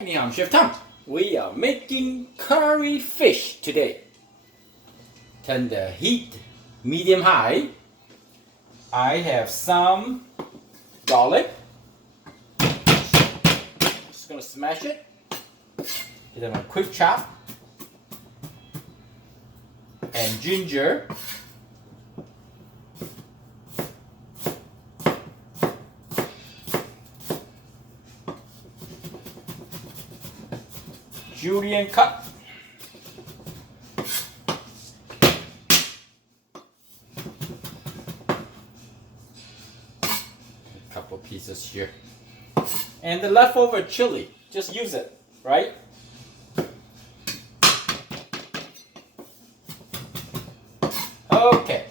I'm Chef Tom. We are making curry fish today. Turn the heat medium high. I have some garlic. Just gonna smash it. Give them a quick chop. And ginger. Julienne cut. A couple pieces here. And the leftover chili, just use it, right? Okay.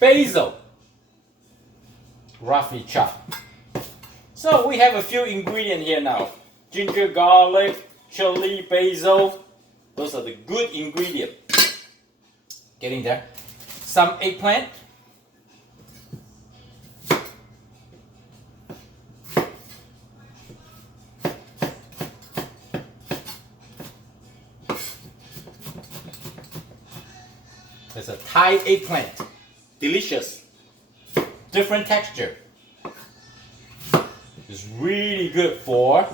Basil. Roughly chopped. So we have a few ingredients here now. Ginger, garlic, chili, basil. Those are the good ingredients. Getting there. Some eggplant. There's a Thai eggplant. Delicious. Different texture. It's really good for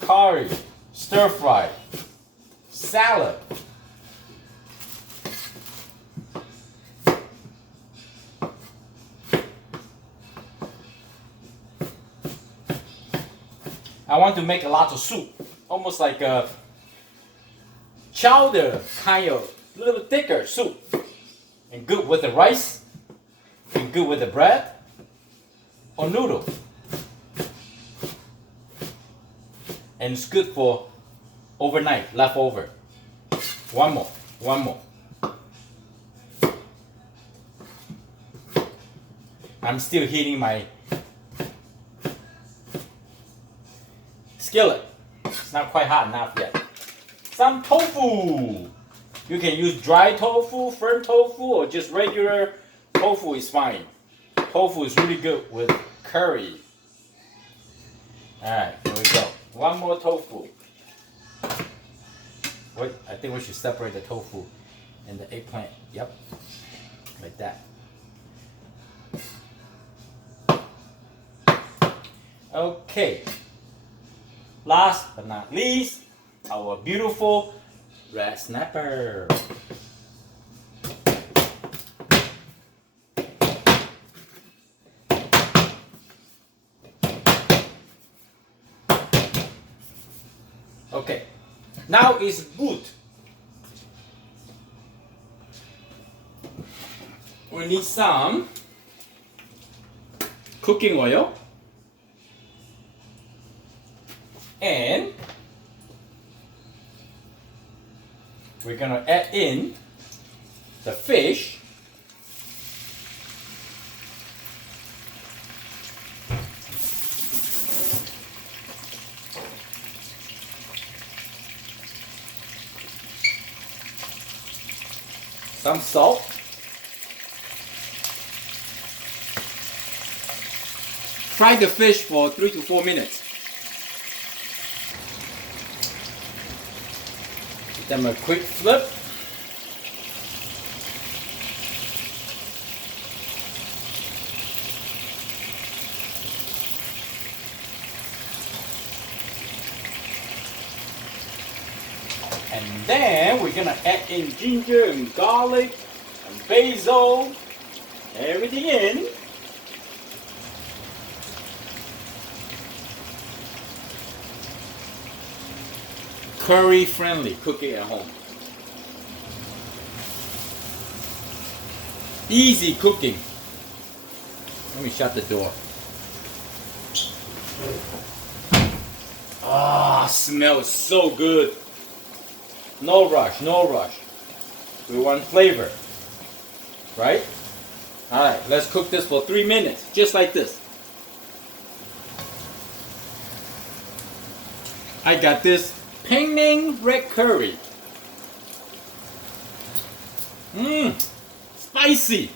curry, stir fry, salad. I want to make a lot of soup, almost like a chowder kind of, a little bit thicker soup, and good with the rice, and good with the bread or noodle. And it's good for overnight, leftover. One more. I'm still heating my skillet. It's not quite hot enough yet. Some tofu. You can use dry tofu, firm tofu, or just regular tofu is fine. Tofu is really good with curry. Alright, here we go. One more tofu. Wait, I think we should separate the tofu and the eggplant. Yep, like that. Okay. Last but not least, our beautiful red snapper. Okay, now it's good. We need some cooking oil and we're gonna add in the fish. Some salt. Fry the fish for 3 to 4 minutes. Give them a quick flip. And then we're gonna add in ginger and garlic and basil, everything in. Curry friendly cooking at home. Easy cooking. Let me shut the door. Ah, smells so good. No rush, no rush. We want flavor, right? All right, let's cook this for 3 minutes, just like this. I got this Penang red curry. Spicy.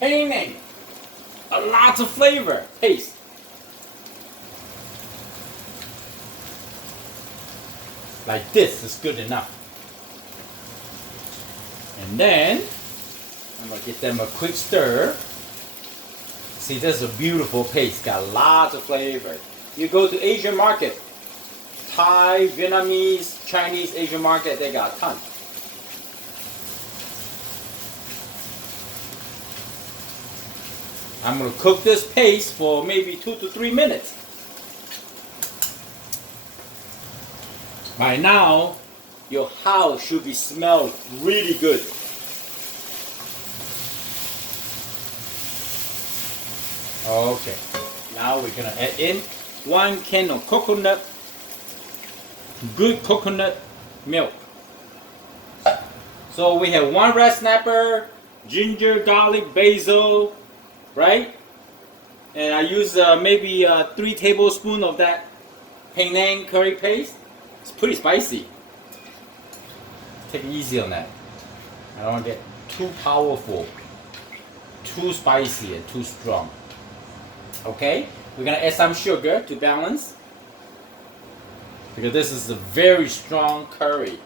Penang. A lot of flavor. Taste. Like this is good enough. And then I'm gonna give them a quick stir. See, this is a beautiful paste, got lots of flavor. You go to Asian market, Thai, Vietnamese, Chinese, Asian market, they got a ton. I'm gonna cook this paste for maybe 2 to 3 minutes. By now, your house should be smelled really good. Okay, now we're gonna add in 1 can of coconut, good coconut milk. So we have 1 red snapper, ginger, garlic, basil, right? And I use maybe 3 tablespoons of that Penang curry paste. It's pretty spicy. Take it easy on that. I don't want to get too powerful, too spicy, and too strong. Okay, we're gonna add some sugar to balance because this is a very strong curry.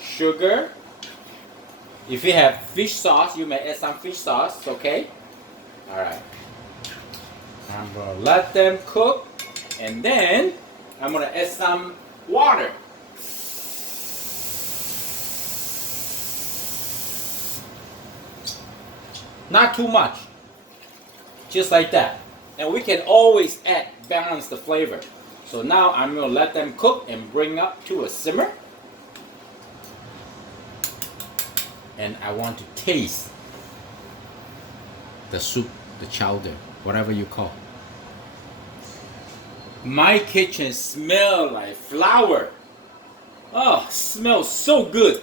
Sugar. If you have fish sauce, you may add some fish sauce. Okay. All right. I'm gonna let them cook, and then I'm gonna add some water. Not too much. Just like that. And we can always add, balance the flavor. So now I'm going to let them cook and bring up to a simmer. And I want to taste the soup, the chowder, whatever you call. My kitchen smells like flour. Oh, smells so good.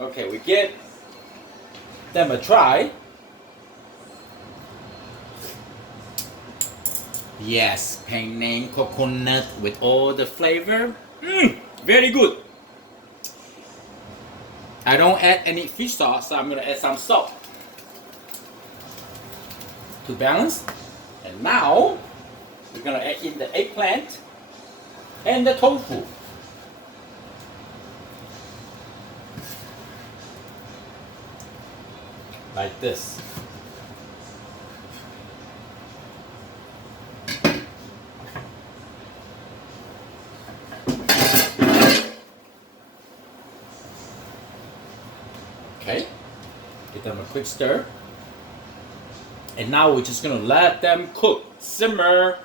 Okay, we give them a try. Yes, Penang coconut with all the flavor. Very good. I don't add any fish sauce, so I'm going to add some salt to balance. And now we're going to add in the eggplant and the tofu. Like this. Okay, give them a quick stir. And now we're just gonna let them cook, simmer,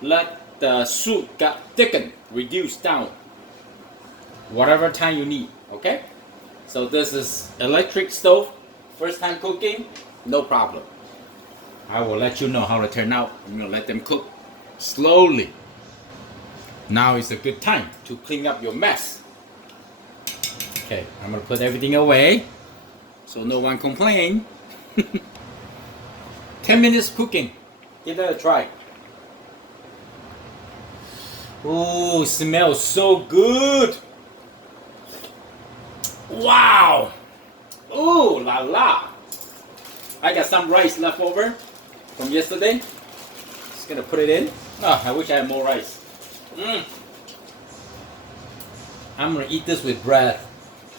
let the soup get thickened, reduce down. Whatever time you need, okay? So this is electric stove, first time cooking, no problem. I will let you know how to turn out. I'm gonna let them cook slowly. Now is a good time to clean up your mess. Okay, I'm gonna put everything away so no one complain. 10 minutes cooking. Give that a try. Oh, smells so good. Wow. Oh la la. I got some rice left over from yesterday. Just gonna put it in. Oh, I wish I had more rice. I'm gonna eat this with bread.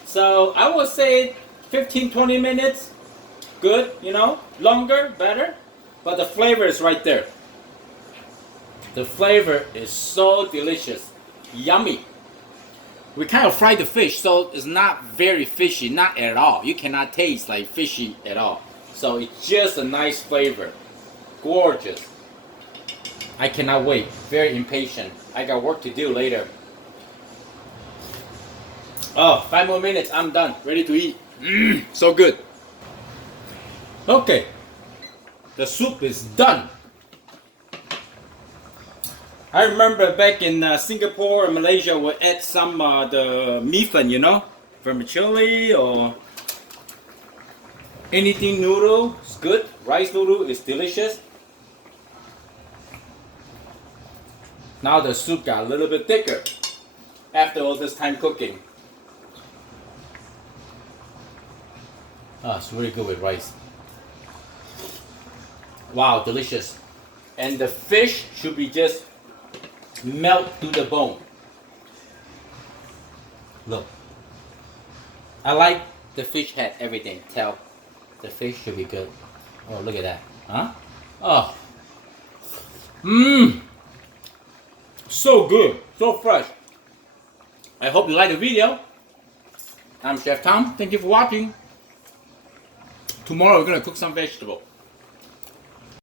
So I would say 15-20 minutes. Good, you know, longer, better. But the flavor is right there. The flavor is so delicious. Yummy. We kind of fried the fish, so it's not very fishy, not at all. You cannot taste like fishy at all. So it's just a nice flavor. Gorgeous. I cannot wait. Very impatient. I got work to do later. Oh, 5 more minutes. I'm done. Ready to eat. So good. Okay. The soup is done. I remember back in Singapore or Malaysia, we add some the mee fan, you know, vermicelli or anything noodle. It's good. Rice noodle is delicious. Now the soup got a little bit thicker after all this time cooking. Oh, it's really good with rice. Wow, delicious. And the fish should be just melt to the bone. Look. I like the fish head, everything. Tell the fish should be good. Oh, look at that. Huh? Oh. Mmm. So good. So fresh. I hope you like the video. I'm Chef Tom. Thank you for watching. Tomorrow we're going to cook some vegetable.